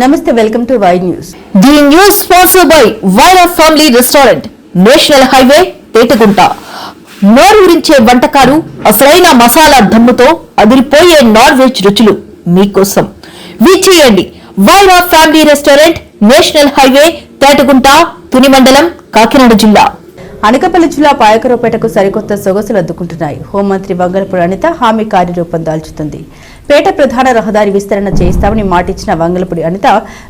నమస్తే welcome to Y News. The news sponsor by Vaira family restaurant national highway Petagunta నోరూరించే వంటకాలు అసలైన మసాలా దమ్ముతో అదిరిపోయే నాన్ వెజ్ రుచులు మీకోసం. విచ్చేయండి Vaira family restaurant national highway Petagunta Tuni మండలం కాకినాడ జిల్లా. అనకాపల్లి జిల్లా పాయకరావుపేటకు సరికొత్త సొగసులు అద్దుకుంటున్నాయి. హోంమంత్రి అనిత హామీ కార్యరూపం దాల్చుతుంది. పేట ప్రధాన రహదారి విస్తరణ చేయిస్తామని మాటిచ్చిన వంగలపూడి అనిత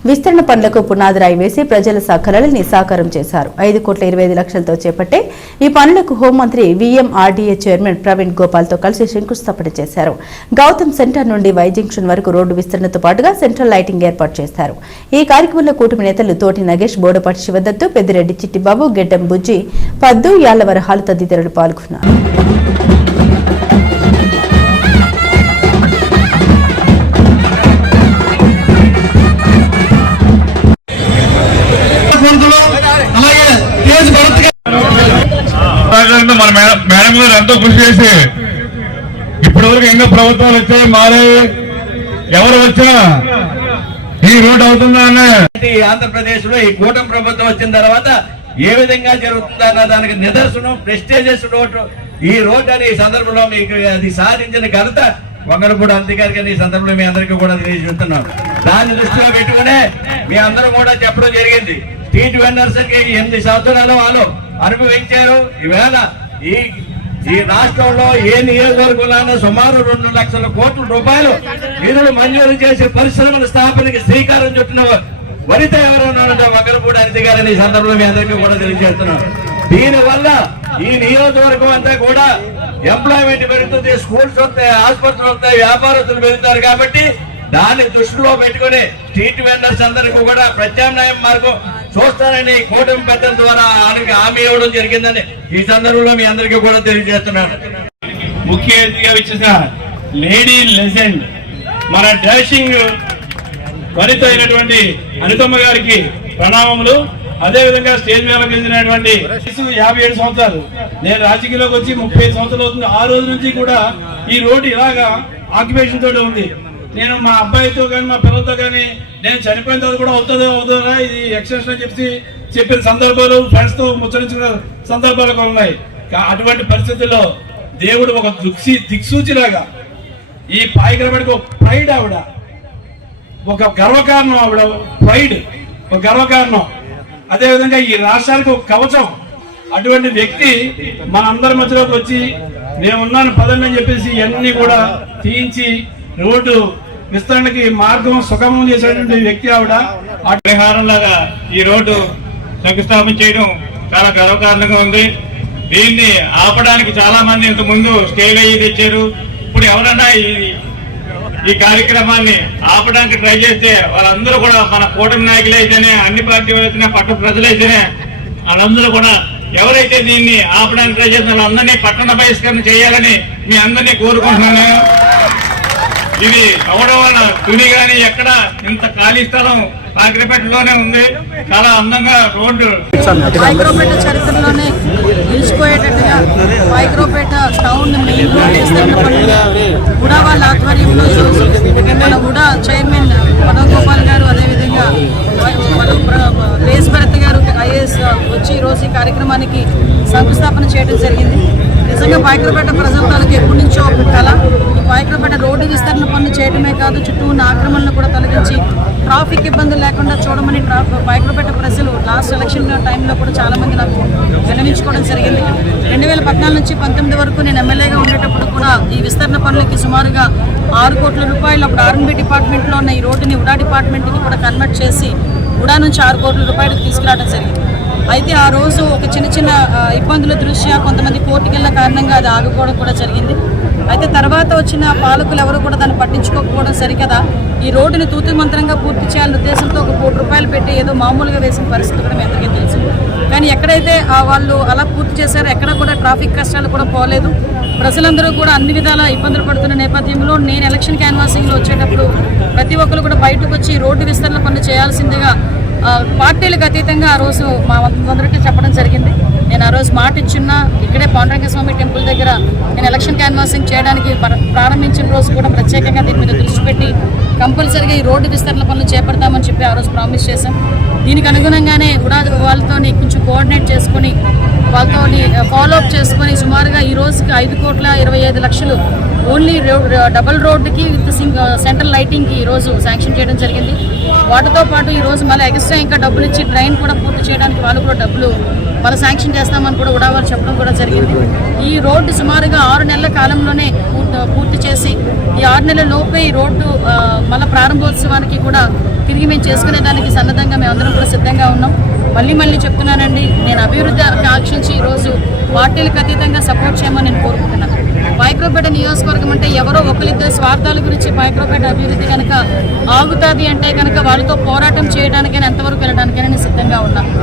విస్తరణ పనులకు పునాది రాయి వేసి ప్రజల సకలని సాకారం చేశారు. ఐదు కోట్ల ఇరవై ఐదు లక్షలతో చేపట్టే ఈ పనులకు హోంమంత్రి విఎంఆర్డీఏ చైర్మన్ ప్రవీణ్ గోపాల్తో కలిసి శంకుస్థాపన చేశారు. గౌతమ్ సెంటర్ నుండి వై జంక్షన్ వరకు రోడ్డు విస్తరణతో పాటుగా సెంట్రల్ లైటింగ్ ఏర్పాటు చేశారు ఈ కార్యక్రమంలో కూటమి నేతలు తోటి నగేష్ బోడపాటి శివదత్తు పెద్దిరెడ్డి చిట్టిబాబు గెడ్డం బుజ్జి పద్దు యాళ్ళవరహాలు తదితరులు పాల్గొన్నారు. రాజధానిలో మన మేడం గారు ఎంతో కృషి చేసి ఇప్పటి వరకు ఎన్నో ప్రభుత్వాలు వచ్చాయి మారే ఎవరు వచ్చినా ఈ రోడ్ అవుతుందా అనే ఈ ఆంధ్రప్రదేశ్లో ఈ కూటమి ప్రభుత్వం వచ్చిన తర్వాత ఏ విధంగా జరుగుతుందన్న దానికి నిదర్శనం ప్రెస్టేజియస్ రోడ్ ఈ రోడ్ అని ఈ సందర్భంలో మీకు అది సాధించిన ఘనత వంగలపూడి అధికారికి అని ఈ సందర్భంలో మీ అందరికీ కూడా తెలియజేస్తున్నాం దాన్ని దృష్టిలో పెట్టుకునే మీ అందరూ కూడా చెప్పడం జరిగింది. స్ట్రీట్ వెండర్స్కి ఎనిమిది సంవత్సరాలు వాళ్ళు అనుభవించారు. ఈవేళ ఈ ఈ రాష్ట్రంలో ఏ నియోజకవర్గంలో సుమారు రెండు లక్షల కోట్ల రూపాయలు నిధులు మంజూరు చేసి పరిశ్రమల స్థాపనకి శ్రీకారం చుట్టిన వనిత ఎవరున్నారంటే వగరపూడి అనిత గారని ఈ సందర్భంలో మీ అందరికీ కూడా తెలియజేస్తున్నాను. దీని వల్ల ఈ నియోజకవర్గం అంతా కూడా ఎంప్లాయ్మెంట్ పెరుగుతుంది స్కూల్స్ వస్తాయి ఆసుపత్రులు వస్తాయి వ్యాపారస్తులు పెరుగుతారు కాబట్టి దాన్ని దృష్టిలో పెట్టుకుని స్ట్రీట్ వెండర్స్ అందరికీ కూడా ప్రత్యామ్నాయం మార్గం చూస్తానని కూటమి పెద్దల ద్వారా ఆయనకి హామీ ఇవ్వడం జరిగిందని ఈ సందర్భంలో మీ అందరికీ కూడా తెలియజేస్తున్నాను. ముఖ్య అతిథిగా ఇచ్చిన లేడీ లెజెండ్ మన డాషింగ్ వనిత అయినటువంటి అనితమ్మ గారికి ప్రణామములు. అదే విధంగా స్టేజ్ మీద గెలిచినటువంటి యాభై ఏడు సంవత్సరాలు. నేను రాజకీయంలోకి వచ్చి ముప్పై ఐదు సంవత్సరాలు అవుతుంది. ఆ రోజు నుంచి కూడా ఈ రోడ్డు ఇలాగా ఆక్యుపేషన్ తోటి ఉంది. నేను మా అబ్బాయితో కానీ మా పిల్లలతో కానీ నేను చనిపోయిన తర్వాత కూడా అవుతుందో అవుతుందా ఇది ఎక్స్టెన్షన్ అని చెప్పి చెప్పిన సందర్భాలు ఫ్రెండ్స్తో ముచ్చరించిన సందర్భాలు కూడా ఉన్నాయి. అటువంటి పరిస్థితుల్లో దేవుడు ఒక దుక్సి దిక్సూచిలాగా ఈ పాయికరబడికి ఒక ప్రైడ్ ఆవిడ ఒక గర్వకారణం ఆవిడ ప్రైడ్ ఒక గర్వకారణం. అదేవిధంగా ఈ రాష్ట్రానికి ఒక కవచం. అటువంటి వ్యక్తి మన అందరి మధ్యలోకి వచ్చి నేనున్నాను పదండి అని చెప్పేసి ఇవన్నీ కూడా తీయించి రోడ్డు విస్తరణకి మార్గం సుగమం చేసేటువంటి వ్యక్తి ఆవిడ. ఆ పరిహారంలాగా ఈ రోడ్డు శంకుస్థాపన చేయడం చాలా గర్వకారణంగా ఉంది. దీన్ని ఆపడానికి చాలా మంది ఇంత ముందు స్టేల్ అయ్యి తెచ్చారు. ఇప్పుడు ఎవరన్నా ఈ ఈ కార్యక్రమాన్ని ఆపడానికి ట్రై చేస్తే వాళ్ళందరూ కూడా మన కూటమి నాయకులు అయితేనే అన్ని పార్టీలు అయితేనే పట్టణ ప్రజలైతేనే వాళ్ళందరూ కూడా ఎవరైతే దీన్ని ఆపడానికి ట్రై చేస్తున్న వాళ్ళందరినీ పట్టణ బహిష్కరణ చేయాలని మీ అందరినీ కోరుకుంటున్నాను. ఇది అవడం వల్ల తుని గాని ఎక్కడ? ఇంత ఖాళీ స్థలం కాకిరపేటలోనే ఉంది. చాలా అందంగా రోడ్డు. మైక్రోపేట చరిత్రలోనే నిలిచిపోయేటట్టుగా మైక్రోపేట టౌన్ మెయిన్ రోడ్ విస్తరణ ఉడా వాళ్ళ ఆధ్వర్యంలో మన ఉడా చైర్మన్ మనోజ్ గోపాల్ గారు అదేవిధంగా మన భరత్ గారు ఐఏఎస్ వచ్చి ఈరోజు ఈ కార్యక్రమానికి శంకుస్థాపన చేయడం జరిగింది. నిజంగా మైక్రోపేట ప్రజలు తాలూకు ఎప్పటి నుంచో కళ ఈ మైక్రోపేట రోడ్డు విస్తరణ పనులు చేయడమే కాదు చుట్టూ ఉన్న ఆక్రమణలు కూడా తొలగించి ట్రాఫిక్ ఇబ్బందులు లేకుండా చూడమని ట్రాఫిక్ ప్రజలు లాస్ట్ ఎలక్షన్ టైంలో కూడా చాలామంది నాకు విన్నవించుకోవడం జరిగింది. రెండు వేల పద్నాలుగు నుంచి పంతొమ్మిది వరకు నేను ఎమ్మెల్యేగా ఉండేటప్పుడు కూడా ఈ విస్తరణ పనులకి సుమారుగా ఆరు కోట్ల రూపాయలు అప్పుడు ఆర్ఎన్బి డిపార్ట్మెంట్లో ఉన్న ఈ రోడ్డుని ఉడా డిపార్ట్మెంట్కి కూడా కన్వర్ట్ చేసి ఉడా నుంచి ఆరు కోట్ల రూపాయలు తీసుకురావడం జరిగింది. అయితే ఆ రోజు ఒక చిన్న చిన్న ఇబ్బందుల దృష్ట్యా కొంతమంది కోర్టుకి కారణంగా అది ఆగిపోవడం కూడా జరిగింది. అయితే తర్వాత వచ్చిన పాలకులు ఎవరు కూడా దాన్ని పట్టించుకోకపోవడం సరికదా. ఈ రోడ్డుని తూతు మంత్రంగా పూర్తి చేయాలనే ఉద్దేశంతో ఒక కోటి రూపాయలు పెట్టి ఏదో మామూలుగా వేసిన పరిస్థితి కూడా మీ అందరికీ తెలుసు. కానీ ఎక్కడైతే ఆ వాళ్ళు అలా పూర్తి చేశారో ఎక్కడ కూడా ట్రాఫిక్ కష్టాలు కూడా పోలేదు. ప్రజలందరూ కూడా అన్ని విధాల ఇబ్బందులు పడుతున్న నేపథ్యంలో నేను ఎలక్షన్ క్యాన్వాసింగ్లో వచ్చేటప్పుడు ప్రతి ఒక్కరు కూడా బయటకు వచ్చి రోడ్డు విస్తరణ పనులు చేయాల్సిందిగా పార్టీలకు అతీతంగా ఆ రోజు మా అందరికీ చెప్పడం జరిగింది. నేను ఆ రోజు మాట ఇచ్చున్నా ఇక్కడే పాండరంగస్వామి టెంపుల్ దగ్గర నేను ఎలక్షన్ క్యాన్వాసింగ్ చేయడానికి ప్రారంభించిన రోజు కూడా ప్రత్యేకంగా దీని మీద దృష్టి పెట్టి కంపల్సరీగా ఈ రోడ్డు విస్తరణ పనులు చేపడతామని చెప్పి ఆ రోజు ప్రామిస్ చేశాం. దీనికి అనుగుణంగానే ఉడాది వాళ్ళతో కొంచెం కోఆర్డినేట్ చేసుకొని వాళ్ళతో ఫాలో అప్ చేసుకొని సుమారుగా ఈ రోజుకి ఐదు కోట్ల ఇరవై ఐదు లక్షలు ఓన్లీ డబల్ రోడ్డుకి విత్ సింగ్ సెంట్రల్ లైటింగ్కి ఈ రోజు శాంక్షన్ చేయడం జరిగింది. వాటితో పాటు ఈరోజు మళ్ళీ ఎక్స్ట్రా ఇంకా డబ్బులు ఇచ్చి ట్రైన్ కూడా పూర్తి చేయడానికి వాళ్ళు కూడా డబ్బులు మళ్ళీ శాంక్షన్ చేస్తామని కూడా ఉడావారు చెప్పడం కూడా జరిగింది. ఈ రోడ్డు సుమారుగా ఆరు నెలల కాలంలోనే పూర్తి పూర్తి చేసి ఈ ఆరు నెలల లోపే ఈ రోడ్డు మళ్ళీ ప్రారంభోత్సవానికి కూడా తిరిగి మేము చేసుకునే దానికి సన్నద్ధంగా మేము అందరం కూడా సిద్ధంగా ఉన్నాం. మళ్ళీ మళ్ళీ చెప్తున్నానండి నేను అభివృద్ధి ఆకాంక్షించి ఈరోజు పార్టీలకు అతీతంగా సపోర్ట్ చేయమని నేను కోరుకుంటున్నాను. మైక్రోపేట నియోజకవర్గం అంటే ఎవరో ఒకరిద్దరు స్వార్థాల గురించి మైక్రోపేట అభివృద్ధి కనుక ఆగుతుంది అంటే కనుక వారితో పోరాటం చేయడానికైనా ఎంతవరకు వెళ్ళడానికైనా నేను సిద్ధంగా ఉన్నా.